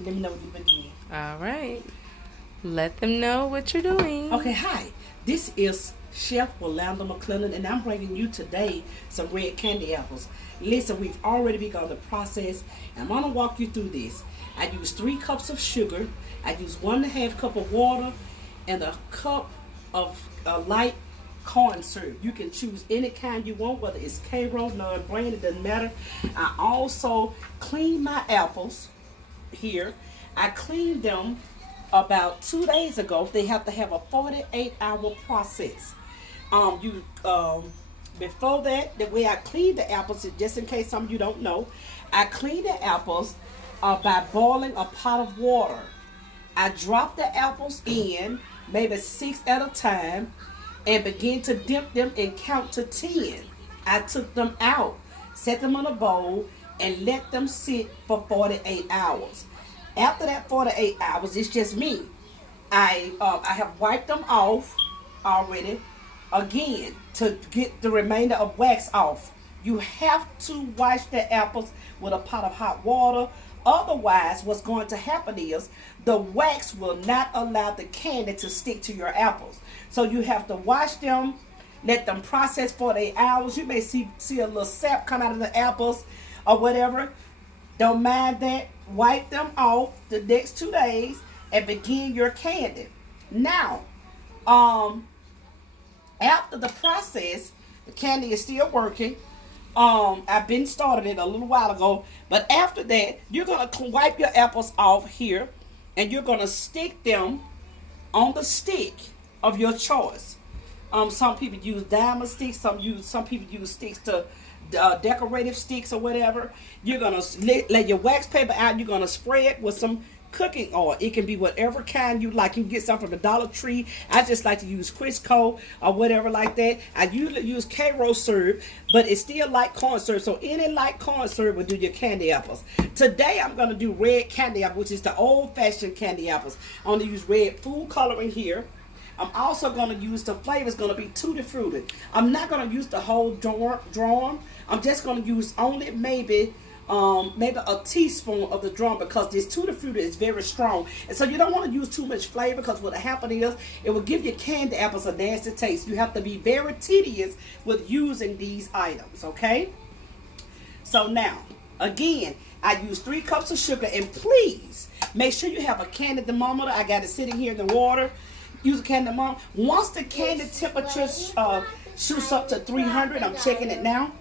Let me know when you begin. All right. Let them know what you're doing. Okay, hi. This is Chef Rolando McClellan, and I'm bringing you today some red candy apples. Listen, we've already begun the process, and I'm going to walk you through this. I use 3 cups of sugar. I use 1.5 cup of water and a cup of light corn syrup. You can choose any kind you want, whether it's K-Roll, non-brand, it doesn't matter. I also clean my apples here. I cleaned them about 2 days ago. They have to have a 48-hour process. Before that, the way I clean the apples, just in case some of you don't know, I clean the apples by boiling a pot of water. I drop the apples in, maybe 6 at a time, and begin to dip them and count to 10. I took them out, set them in a bowl, and let them sit for 48 hours. After that 48 hours, it's just me. I have wiped them off already, again, to get the remainder of wax off. You have to wash the apples with a pot of hot water. Otherwise, what's going to happen is the wax will not allow the candy to stick to your apples. So you have to wash them, let them process for 8 hours. You may see a little sap come out of the apples or whatever. Don't mind that. Wipe them off the next 2 days and begin your candy. Now, after the process, the candy is still working. I've been started it a little while ago, but after that, you're gonna wipe your apples off here, and you're gonna stick them on the stick of your choice. Some people use diamond sticks. Some people use sticks to decorative sticks or whatever. You're gonna lay your wax paper out. You're gonna spray it with some cooking oil. It can be whatever kind you like. You can get some from the Dollar Tree. I just like to use Crisco or whatever like that. I usually use K-Roll syrup, but it's still light corn syrup. So any light corn syrup will do your candy apples. Today I'm going to do red candy apple, which is the old-fashioned candy apples. I'm going to use red food coloring here. I'm also going to use the flavor is going to be Tooty Fruity. I'm not going to use the whole drum. I'm just going to use only maybe a teaspoon of the drum, because this Tooty Fruity is very strong, and so you don't want to use too much flavor, because what will happen is it will give your candy apples a nasty taste. You have to be very tedious with using these items, okay? So now, again, I use 3 cups of sugar, and please make sure you have a candy thermometer. I got it sitting here in the water. Use a candy thermometer. Once the candy temperature shoots up to 300, I'm checking it now,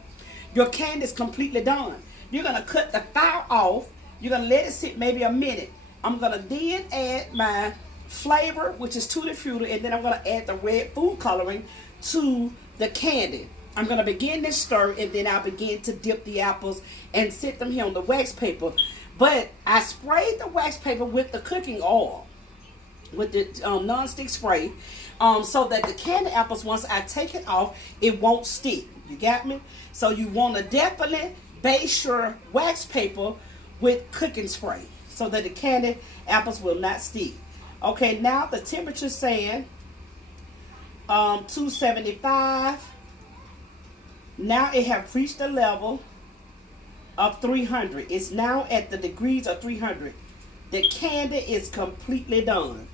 your candy is completely done. You're going to cut the fire off. You're going to let it sit maybe a minute. I'm going to then add my flavor, which is Tooty Fruity, and then I'm going to add the red food coloring to the candy. I'm going to begin this stir, and then I'll begin to dip the apples and sit them here on the wax paper. But I sprayed the wax paper with the cooking oil, with the non-stick spray, so that the candy apples, once I take it off, it won't stick. You got me? So you want to definitely base your wax paper with cooking spray so that the candy apples will not stick. Okay, now the temperature saying 275. Now it have reached the level of 300. It's now at the degrees of 300. The candy is completely done.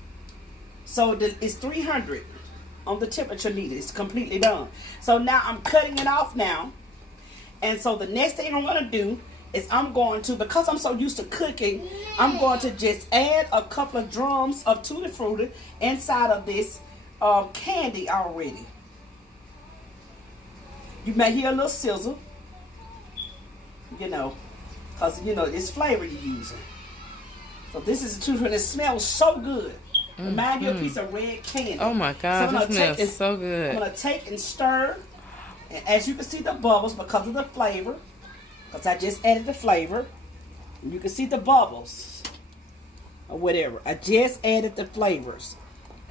So it's 300 on the temperature needed. It's completely done. So now I'm cutting it off now. And so the next thing I'm going to do is I'm going to, because I'm so used to cooking, I'm going to just add a couple of drums of Tooty Fruity inside of this candy already. You may hear a little sizzle, because, it's flavor you're using. So this is the Tooty Fruity. It smells so good. Remind you of a piece of red candy. Oh my God, so this smells so good. I'm going to take and stir. And as you can see the bubbles because of the flavor, because I just added the flavor. And you can see the bubbles or whatever. I just added the flavors.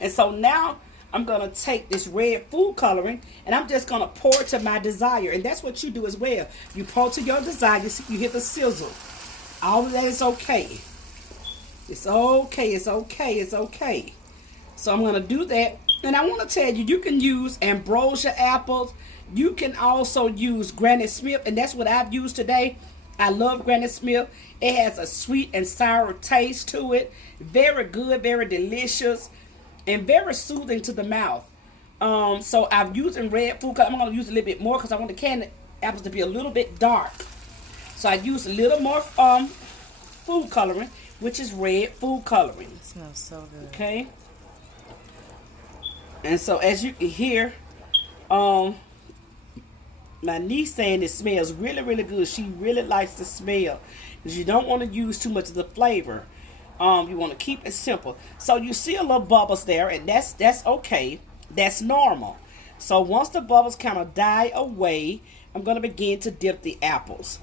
And so now I'm going to take this red food coloring and I'm just going to pour it to my desire. And that's what you do as well. You pour to your desire. You hit the sizzle. All of that is okay. It's okay. It's okay. It's okay. So I'm going to do that. And I want to tell you, you can use ambrosia apples. You can also use Granny Smith, and that's what I've used today. I love Granny Smith. It has a sweet and sour taste to it. Very good, very delicious, and very soothing to the mouth. So I'm using red food color. I'm going to use a little bit more because I want the candy apples to be a little bit dark. So I use a little more food coloring, which is red food coloring. It smells so good. Okay. And so as you can hear, my niece saying it smells really, really good. She really likes the smell. Because you don't want to use too much of the flavor. You want to keep it simple. So you see a little bubbles there, and that's okay. That's normal. So once the bubbles kind of die away, I'm going to begin to dip the apples.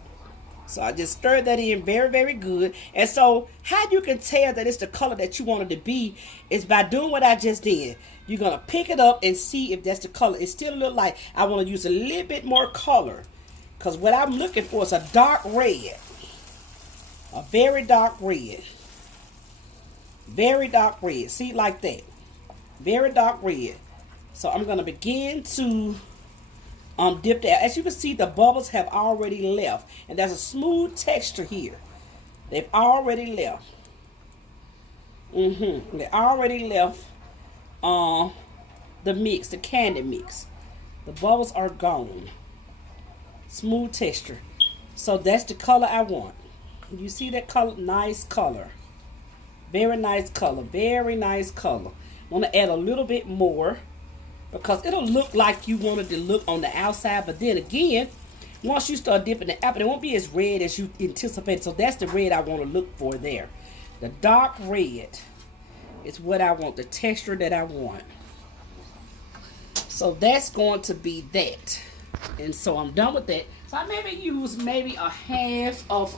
So I just stir that in very, very good. And so how you can tell that it's the color that you want it to be is by doing what I just did. You're going to pick it up and see if that's the color. It's still a little light. I want to use a little bit more color. Because what I'm looking for is a dark red. A very dark red. Very dark red. See, like that. Very dark red. So I'm going to begin to dip that. As you can see, the bubbles have already left. And there's a smooth texture here. They've already left. They already left the mix, the candy mix. The bubbles are gone. Smooth texture. So that's the color I want. You see that color? Nice color. Very nice color. Very nice color. I want to add a little bit more because it'll look like you wanted to look on the outside. But then again, once you start dipping the apple, it won't be as red as you anticipated. So that's the red I want to look for there. The dark red is what I want. The texture that I want. So that's going to be that. And so I'm done with that. So I maybe use maybe a half of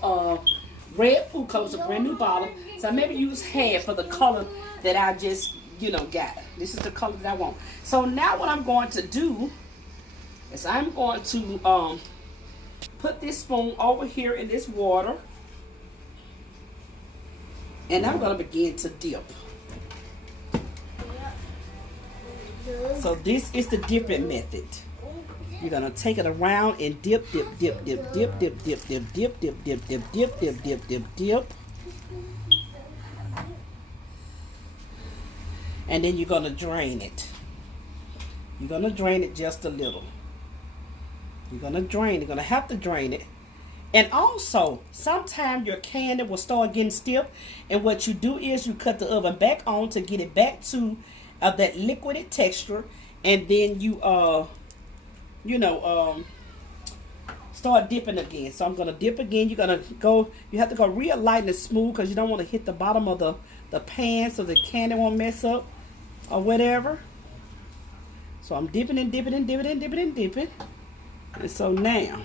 red food color. It's a brand new bottle. So I maybe use half of the color that I just, got. This is the color that I want. So now what I'm going to do is I'm going to put this spoon over here in this water. And I'm going to begin to dip. So this is the dipping method. You're going to take it around and dip, dip, dip, dip, dip, dip, dip, dip, dip, dip, dip, dip, dip, dip, dip, dip, dip. And then you're going to drain it. You're going to drain it just a little. You're going to drain it. You're going to have to drain it. And also, sometimes your candy will start getting stiff. And what you do is you cut the oven back on to get it back to that liquidy texture. And then you, start dipping again. So I'm going to dip again. You're going to go, you have to go real light and smooth because you don't want to hit the bottom of the pan so the candy won't mess up or whatever. So I'm dipping and dipping and dipping and dipping and dipping. And so now,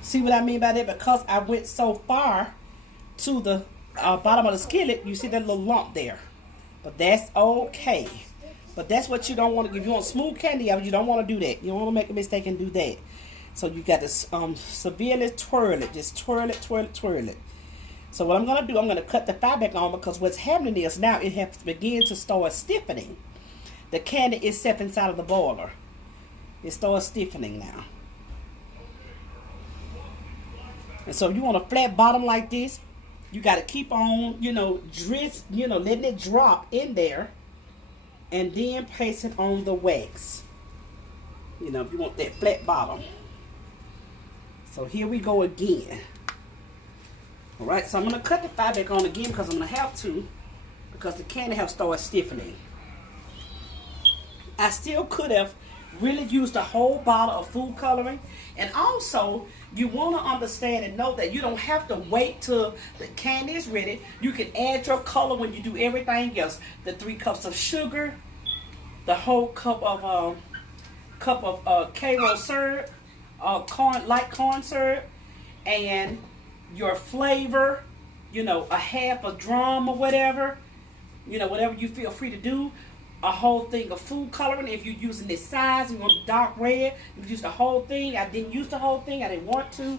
see what I mean by that? Because I went so far to the bottom of the skillet, you see that little lump there. But that's okay. But that's what you don't want to. If you want smooth candy, you don't want to do that. You don't want to make a mistake and do that. So you got to severely twirl it. Just twirl it, twirl it, twirl it. So what I'm going to do, I'm going to cut the fire back on because what's happening is now it has to begin to start stiffening. The candy is set inside of the boiler. It starts stiffening now. And so you want a flat bottom like this. You got to keep on, letting it drop in there. And then place it on the wax. If you want that flat bottom. So here we go again. Alright, so I'm going to cut the fire back on again because I'm going to have to. Because the candy have started stiffening. I still could have really used a whole bottle of food coloring. And also, you want to understand and know that you don't have to wait till the candy is ready. You can add your color when you do everything else. The 3 cups of sugar, the whole cup of Karo syrup, light corn syrup, and your flavor, a half a drum or whatever, whatever you feel free to do. A whole thing of food coloring. If you're using this size, you want dark red, you use the whole thing. I didn't use the whole thing. I didn't want to.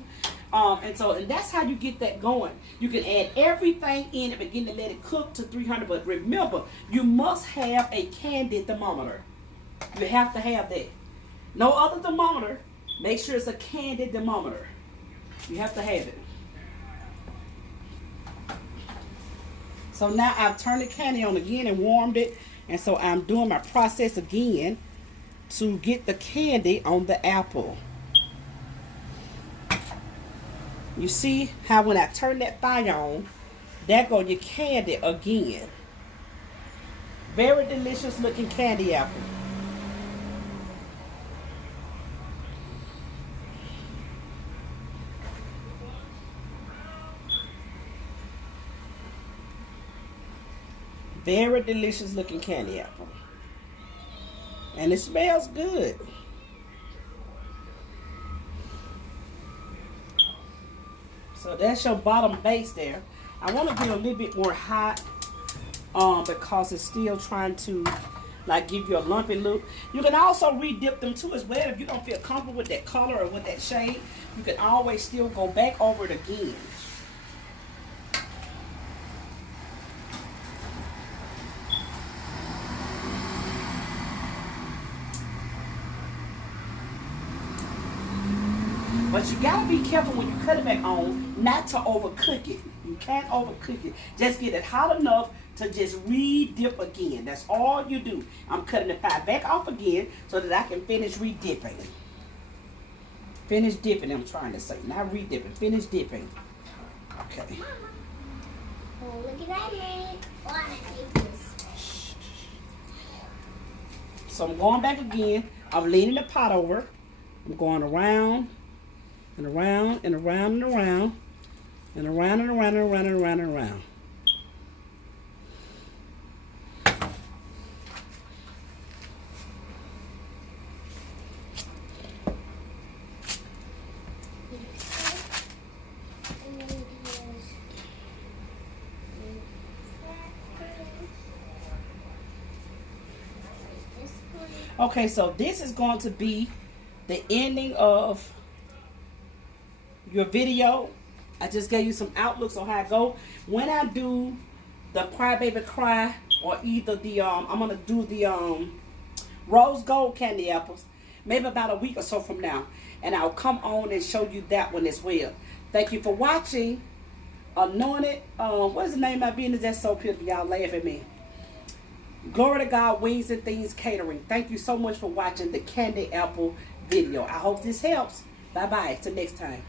And that's how you get that going. You can add everything in and begin to let it cook to 300. But remember, you must have a candy thermometer. You have to have that. No other thermometer. Make sure it's a candy thermometer. You have to have it. So now I've turned the candy on again and warmed it. And so I'm doing my process again to get the candy on the apple. You see how when I turn that fire on, there go your candy again. Very delicious looking candy apple. Very delicious looking candy apple. And it smells good. So that's your bottom base there. I want to get a little bit more hot because it's still trying to like give you a lumpy look. You can also re-dip them too as well if you don't feel comfortable with that color or with that shade. You can always still go back over it again. But you gotta be careful when you cut it back on not to overcook it. You can't overcook it. Just get it hot enough to just re-dip again. That's all you do. I'm cutting the pie back off again so that I can finish re-dipping. Finish dipping, I'm trying to say. Not re-dipping, finish dipping. Okay. Oh, look at that, man. Oh, I hate this. So I'm going back again. I'm leaning the pot over. I'm going around and around and around and around and around and around and around and around and around. Okay, so this is going to be the ending of your video. I just gave you some outlooks on how I go. When I do the Cry Baby Cry, or either the I'm gonna do the rose gold candy apples, maybe about a week or so from now, and I'll come on and show you that one as well. Thank you for watching. Anointed, what is the name of my business? That's so beautiful. Y'all laugh at me. Glory to God, Wings and Things Catering. Thank you so much for watching the candy apple video. I hope this helps. Bye-bye. Till next time.